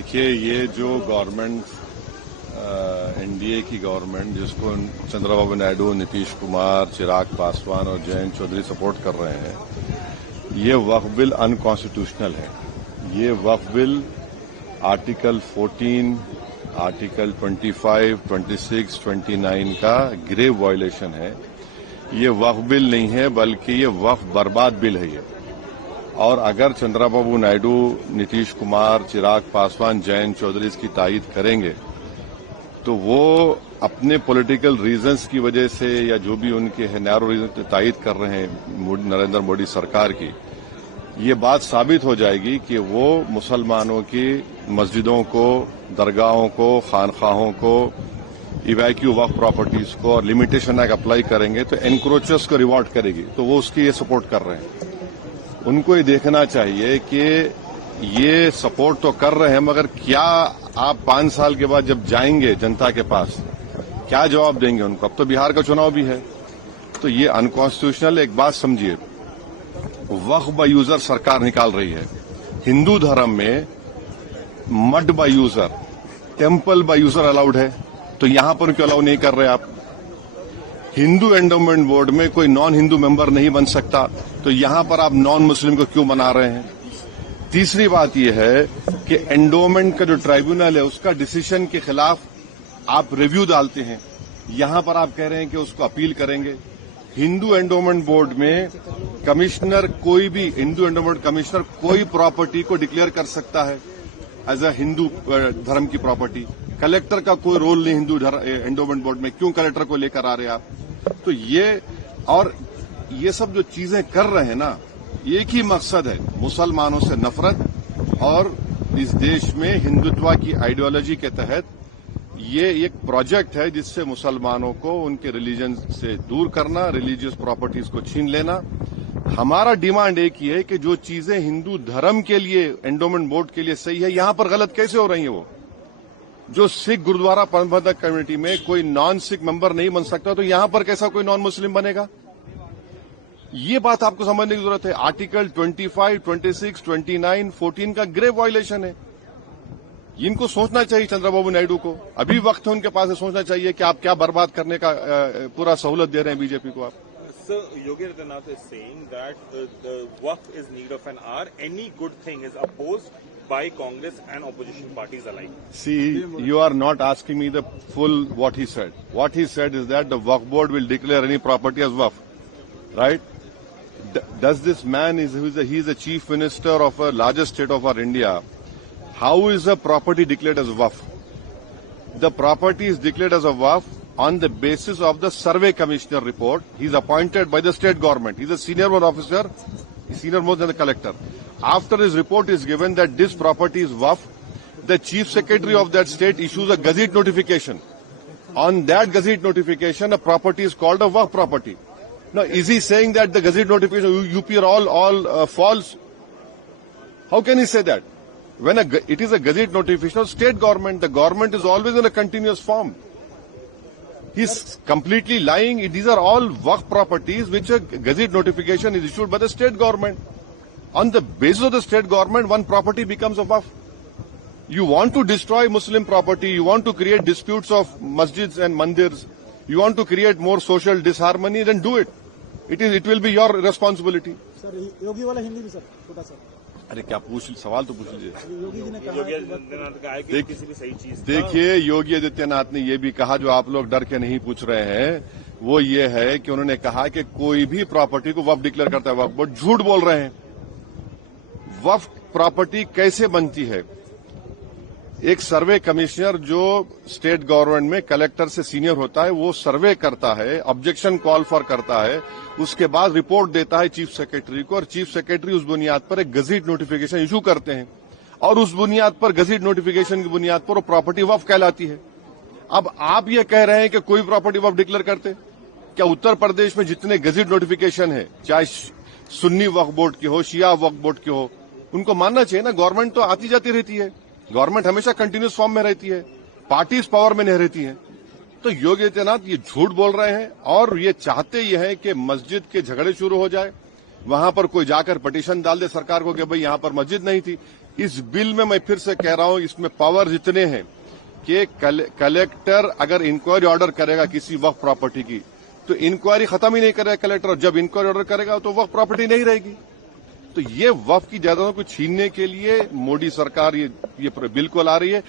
देखिए, ये जो गवर्नमेंट एनडीए की गवर्नमेंट जिसको चंद्रबाबू नायडू, नीतीश कुमार, चिराग पासवान और जयंत चौधरी सपोर्ट कर रहे हैं, ये वक्फ बिल अनकॉन्स्टिट्यूशनल है। ये वक्फ बिल आर्टिकल 14, आर्टिकल 25, 26, 29 का ग्रेव वायलेशन है। ये वक्फ बिल नहीं है, बल्कि ये वक्फ बर्बाद बिल है ये। और अगर चंद्रबाबू नायडू, नीतीश कुमार, चिराग पासवान, जयंत चौधरी इसकी तायीद करेंगे तो वो अपने पॉलिटिकल रीजंस की वजह से या जो भी उनके है नैरो रीजन तायीद कर रहे हैं नरेंद्र मोदी सरकार की, ये बात साबित हो जाएगी कि वो मुसलमानों की मस्जिदों को, दरगाहों को, खानखाहों को, इवैक्यू वक्फ प्रॉपर्टीज को और लिमिटेशन एक्ट अप्लाई करेंगे तो एनक्रोचर्स को रिवॉर्ड करेगी। तो वो उसकी ये सपोर्ट कर रहे हैं। उनको ये देखना चाहिए कि ये सपोर्ट तो कर रहे हैं, मगर क्या आप 5 साल के बाद जब जाएंगे जनता के पास, क्या जवाब देंगे उनको? अब तो बिहार का चुनाव भी है। तो ये अनकॉन्स्टिट्यूशनल। एक बात समझिए, वक्फ बाय यूजर सरकार निकाल रही है। हिंदू धर्म में mud by user, temple by user allowed है, तो यहां पर क्यों अलाउ नहीं कर रहे आप? हिंदू एंडोमेंट बोर्ड में कोई नॉन हिंदू मेंबर नहीं बन सकता, तो यहां पर आप नॉन मुस्लिम को क्यों बना रहे हैं? तीसरी बात यह है कि एंडोमेंट का जो ट्राइब्यूनल है उसका डिसीजन के खिलाफ आप रिव्यू डालते हैं, यहां पर आप कह रहे हैं कि उसको अपील करेंगे। हिंदू एंडोमेंट बोर्ड में कमिश्नर, कोई भी हिंदू एंडोमेंट कमिश्नर कोई प्रॉपर्टी को डिक्लेयर कर सकता है एज अ हिंदू धर्म की प्रॉपर्टी। कलेक्टर का कोई रोल नहीं हिंदू एंडोमेंट बोर्ड में, क्यों कलेक्टर को लेकर आ रहे हैं आप? तो ये सब जो चीजें कर रहे हैं ना, एक ही मकसद है, मुसलमानों से नफरत और इस देश में हिंदुत्व की आइडियोलॉजी के तहत ये एक प्रोजेक्ट है जिससे मुसलमानों को उनके रिलीजन से दूर करना, रिलीजियस प्रॉपर्टीज को छीन लेना। हमारा डिमांड एक ही है कि जो चीजें हिंदू धर्म के लिए, एंडोमेंट बोर्ड के लिए सही है, यहां पर गलत कैसे हो रही है? वो जो सिख गुरुद्वारा प्रबंधक कमेटी में कोई नॉन सिख मेंबर नहीं बन सकता, तो यहां पर कैसा कोई नॉन मुस्लिम बनेगा? ये बात आपको समझने की जरूरत है। आर्टिकल 25, 26, 29, 14 का ग्रेव वायलेशन है। इनको सोचना चाहिए चंद्रबाबू नायडू को। अभी वक्त है उनके पास है, सोचना चाहिए कि आप क्या बर्बाद करने का पूरा सहूलत दे रहे हैं बीजेपी को आप। Sir, Yogi Adityanath is saying that the Waqf is need of an hour. Any good thing is opposed by Congress and opposition parties alike. See, you are not asking me the full what he said. What he said is that the Waqf board will declare any property as Waqf, right? Does this man he is the chief minister of a largest state of our India? How is a property declared as Waqf? The property is declared as a Waqf on the basis of the survey commissioner report. He is appointed by the state government. He is a senior officer, senior more than the collector. After his report is given that this property is Waqf, the chief secretary of that state issues a gazette notification. On that gazette notification, a property is called a Waqf property. Now, is he saying that the gazette notification UP are all false? How can he say that? When it is a gazette notification of state government, the government is always in a continuous form. He's completely lying. These are all Waqf properties which a gazette notification is issued by the state government. On the basis of the state government, one property becomes a Waqf. You want to destroy Muslim property, you want to create disputes of masjids and mandirs, you want to create more social disharmony, then do it. It will be your responsibility. Sir, Yogi वाला हिंदी भी sir, छोटा सा। अरे क्या सवाल तो पूछ लीजिए। योगी जी ने कहा, योगी आदित्यनाथ कहा है कि किसी भी सही चीज। देखिए, योगी आदित्यनाथ ने ये भी कहा, जो आप लोग डर के नहीं पूछ रहे हैं, वो ये है कि उन्होंने कहा कि कोई भी प्रॉपर्टी को वक्फ डिक्लेयर करता है वक्फ बोर्ड। झूठ बोल रहे हैं। वक्फ प्रॉपर्टी कैसे बनती है? एक सर्वे कमिश्नर जो स्टेट गवर्नमेंट में कलेक्टर से सीनियर होता है, वो सर्वे करता है, ऑब्जेक्शन कॉल फॉर करता है, उसके बाद रिपोर्ट देता है चीफ सेक्रेटरी को, और चीफ सेक्रेटरी उस बुनियाद पर एक गजट नोटिफिकेशन इशू करते हैं, और उस बुनियाद पर, गजट नोटिफिकेशन की बुनियाद पर वो प्रॉपर्टी वक्फ कहलाती है। अब आप ये कह रहे हैं कि कोई प्रॉपर्टी वक्फ डिक्लेयर करते? क्या उत्तर प्रदेश में जितने गजट नोटिफिकेशन है, चाहे सुन्नी वक्फ बोर्ड के हो, शिया वक्फ बोर्ड के हो, उनको मानना चाहिए ना। गवर्नमेंट तो आती जाती रहती है, गवर्नमेंट हमेशा कंटिन्यूस फॉर्म में रहती है, पार्टीज पावर में नहीं रहती हैं। तो योगी आदित्यनाथ ये झूठ बोल रहे हैं, और ये चाहते ये हैं कि मस्जिद के झगड़े शुरू हो जाए, वहां पर कोई जाकर पिटीशन डाल दे सरकार को कि भाई यहां पर मस्जिद नहीं थी। इस बिल में मैं फिर से कह रहा हूं, इसमें पावर जितने हैं कि कलेक्टर अगर इंक्वायरी ऑर्डर करेगा किसी वक्फ प्रॉपर्टी की तो इंक्वायरी खत्म ही नहीं करेगा कलेक्टर, और जब इंक्वायरी ऑर्डर करेगा तो वक्फ प्रॉपर्टी नहीं रहेगी। तो ये वक्फ की जायदादों को छीनने के लिए मोदी सरकार ये बिल को ला रही है।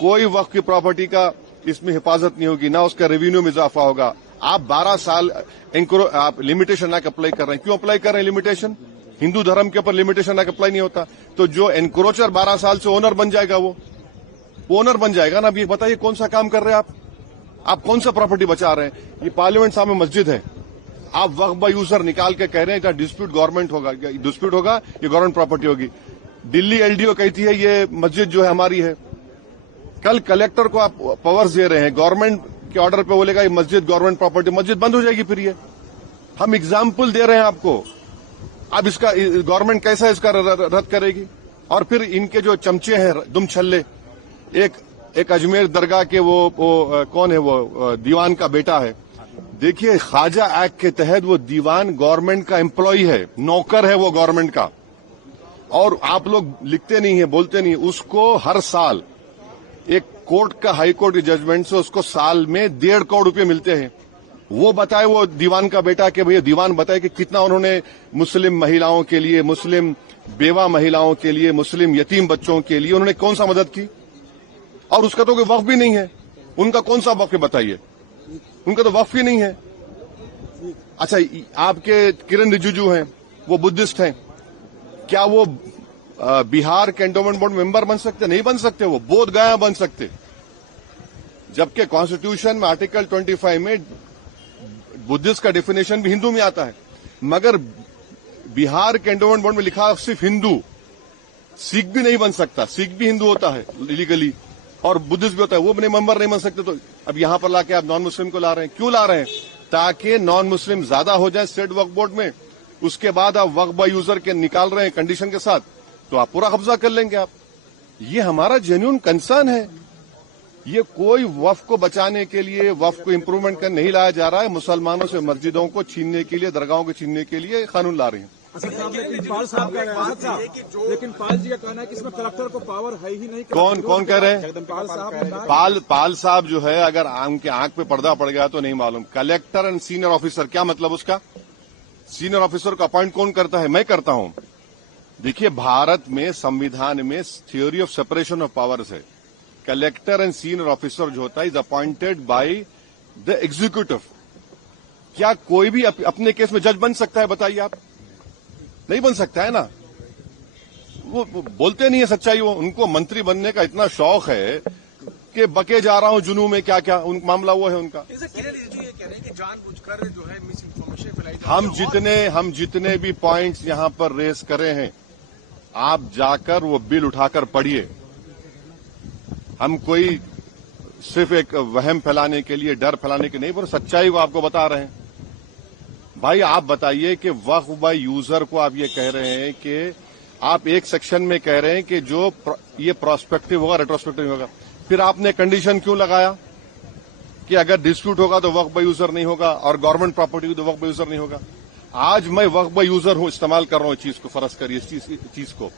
कोई वक्फ की प्रॉपर्टी का इसमें हिफाजत नहीं होगी, ना उसका रेवेन्यू में इजाफा होगा। आप 12 साल आप लिमिटेशन एक्ट अप्लाई कर रहे हैं, क्यों अप्लाई कर रहे हैं लिमिटेशन? हिंदू धर्म के ऊपर लिमिटेशन एक्ट अप्लाई नहीं होता। तो जो एनक्रोचर 12 साल से ओनर बन जाएगा वो ओनर बन जाएगा ना। अब ये बताइए कौन सा काम कर रहे हैं आप कौन सा प्रॉपर्टी बचा रहे हैं? ये पार्लियामेंट सामने मस्जिद है, आप वक्फ बाय यूजर निकाल के कह रहे हैं कि डिस्प्यूट गवर्नमेंट होगा, डिस्प्यूट होगा, ये गवर्नमेंट प्रॉपर्टी होगी। दिल्ली एलडीओ कहती है ये मस्जिद जो है हमारी है। कल कलेक्टर को आप पावर्स दे रहे हैं, गवर्नमेंट के ऑर्डर पे बोलेगा ये मस्जिद गवर्नमेंट प्रॉपर्टी, मस्जिद बंद हो जाएगी। फिर ये हम एग्जाम्पल दे रहे हैं आपको। अब इसका गवर्नमेंट कैसा इसका रद्द करेगी? और फिर इनके जो चमचे हैं दुम छल्ले, एक अजमेर दरगाह के वो कौन है, वो दीवान का बेटा है। देखिए ख्वाजा एक्ट के तहत वो दीवान गवर्नमेंट का एम्प्लॉय है, नौकर है वो गवर्नमेंट का, और आप लोग लिखते नहीं है, बोलते नहीं। उसको हर साल एक कोर्ट का, हाई कोर्ट के जजमेंट से उसको साल में 1.5 करोड़ रुपए मिलते हैं। वो बताए, वो दीवान का बेटा कि भैया दीवान बताए कि कितना उन्होंने मुस्लिम महिलाओं के लिए, मुस्लिम बेवा महिलाओं के लिए, मुस्लिम यतीम बच्चों के लिए उन्होंने कौन सा मदद की। और उसका तो कोई वक्फ भी नहीं है। उनका कौन सा वक्फ है बताइए? उनका तो वक्फ ही नहीं है। अच्छा, आपके किरण रिजिजू हैं, वो बुद्धिस्ट हैं, क्या वो बिहार कैंटोनमेंट बोर्ड मेंबर बन सकते? नहीं बन सकते। वो बोध गया बन सकते, जबकि कॉन्स्टिट्यूशन में आर्टिकल 25 में बुद्धिस्ट का डेफिनेशन भी हिंदू में आता है, मगर बिहार कैंटोनमेंट बोर्ड में लिखा सिर्फ हिंदू। सिख भी नहीं बन सकता, सिख भी हिंदू होता है लीगली, और बुद्धिस्ट भी होता है, वो अपने मेंबर नहीं बन सकते। तो अब यहां पर लाके आप नॉन मुस्लिम को ला रहे हैं, क्यों ला रहे हैं? ताकि नॉन मुस्लिम ज्यादा हो जाए स्टेट वक्फ बोर्ड में। उसके बाद आप वक्फ बाय यूजर के निकाल रहे हैं कंडीशन के साथ, तो आप पूरा कब्जा कर लेंगे आप। ये हमारा जेन्युइन कंसर्न है। ये कोई वक्फ को बचाने के लिए, वक्फ को इंप्रूवमेंट कर नहीं लाया जा रहा है। मुसलमानों से मस्जिदों को छीनने के लिए, दरगाहों को छीनने के लिए कानून ला रहे हैं। लेकिन पाल जी का कहना है कि इसमें कलेक्टर को पावर है ही नहीं। कौन कह रहे हैं? पाल साहब जो है, अगर उनके आंख पे पर्दा पड़ गया तो नहीं मालूम। कलेक्टर एंड सीनियर ऑफिसर, क्या मतलब उसका? सीनियर ऑफिसर को अपॉइंट कौन करता है? मैं करता हूं। देखिए भारत में संविधान में theory of separation of powers है। कलेक्टर एंड सीनियर ऑफिसर जो होता है is appointed by the executive. क्या कोई भी अपने केस में जज बन सकता है? बताइए आप। नहीं बन सकता है ना। वो बोलते नहीं है सच्चाई। वो उनको मंत्री बनने का इतना शौक है कि बके जा रहा हूं जुनू में, क्या क्या मामला वो है उनका। हम जितने भी पॉइंट्स यहां पर रेस करे हैं, आप जाकर वो बिल उठाकर पढ़िए। हम कोई सिर्फ एक वहम फैलाने के लिए, डर फैलाने के नहीं, पर सच्चाई को आपको बता रहे हैं। भाई आप बताइए कि वक्फ बाय यूजर को आप ये कह रहे हैं कि आप एक सेक्शन में कह रहे हैं कि जो ये प्रोस्पेक्टिव होगा, रेट्रोस्पेक्टिव होगा। फिर आपने कंडीशन क्यों लगाया कि अगर डिस्प्यूट होगा तो वक्फ बाय यूजर नहीं होगा, और गवर्नमेंट प्रॉपर्टी हो तो वक्फ बाय यूजर नहीं होगा? आज मैं वक्फ बाय यूजर हूं, इस्तेमाल कर रहा हूं चीज को, फर्ज करिए इस चीज को,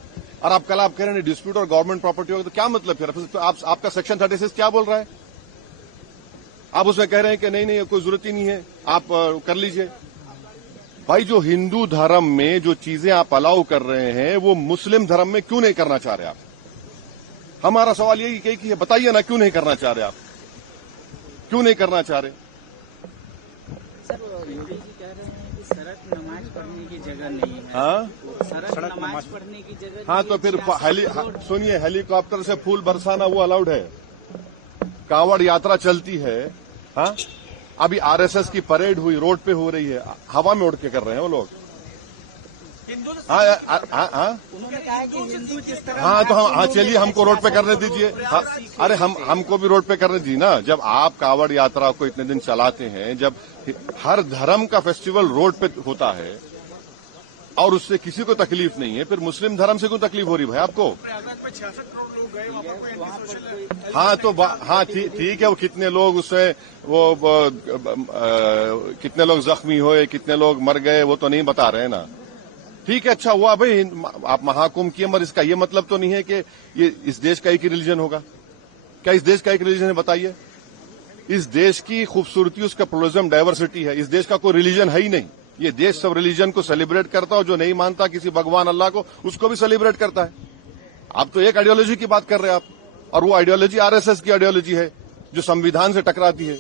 और आप कल आप कह रहे हैं डिस्प्यूट और गवर्नमेंट प्रॉपर्टी होगा, तो क्या मतलब? फिर तो आपका सेक्शन 36 क्या बोल रहा है? आप उसमें कह रहे हैं कि नहीं कोई जरूरत ही नहीं है, आप कर लीजिए। भाई जो हिंदू धर्म में जो चीजें आप अलाउ कर रहे हैं, वो मुस्लिम धर्म में क्यों नहीं करना चाह रहे आप? हमारा सवाल यही कि बताइए ना, क्यों नहीं करना चाह रहे आप? क्यों नहीं करना चाह रहे? सर योगी जी कह रहे हैं कि सड़क नमाज पढ़ने की जगह नहीं है। हाँ, सड़क नमाज पढ़ने की जगह। हाँ, तो फिर सुनिए, हेलीकॉप्टर से फूल बरसाना वो अलाउड है। कांवड़ यात्रा चलती है। हाँ, अभी आरएसएस की परेड हुई, रोड पे हो रही है, हवा में उड़ के कर रहे हैं वो लोग। हाँ, उन्होंने कहा कि हिंदू जिस तरह। हाँ, तो हाँ चलिए, हमको रोड पे करने दीजिए। हाँ, अरे हमको भी रोड पे करने दीजिए ना। जब आप कांवड़ यात्रा को इतने दिन चलाते हैं, जब हर धर्म का फेस्टिवल रोड पे होता है और उससे किसी को तकलीफ नहीं है, फिर मुस्लिम धर्म से क्यों तकलीफ हो रही भाई आपको? हाँ, तो हाँ ठीक है, वो कितने लोग उससे कितने लोग जख्मी हुए, कितने लोग मर गए, वो तो नहीं बता रहे हैं ना। ठीक है, अच्छा हुआ भाई, आप महाकुंभ किए, मगर इसका ये मतलब तो नहीं है कि ये इस देश का एक ही रिलीजन होगा। क्या इस देश का एक रिलीजन है? बताइए। इस देश की खूबसूरती उसका प्लुरलिज्म, डाइवर्सिटी है। इस देश का कोई रिलीजन है ही नहीं। ये देश सब रिलीजन को सेलिब्रेट करता है, जो नहीं मानता किसी भगवान अल्लाह को, उसको भी सेलिब्रेट करता है। आप तो एक आइडियोलॉजी की बात कर रहे हैं आप, और वो आइडियोलॉजी आरएसएस की आइडियोलॉजी है जो संविधान से टकराती है।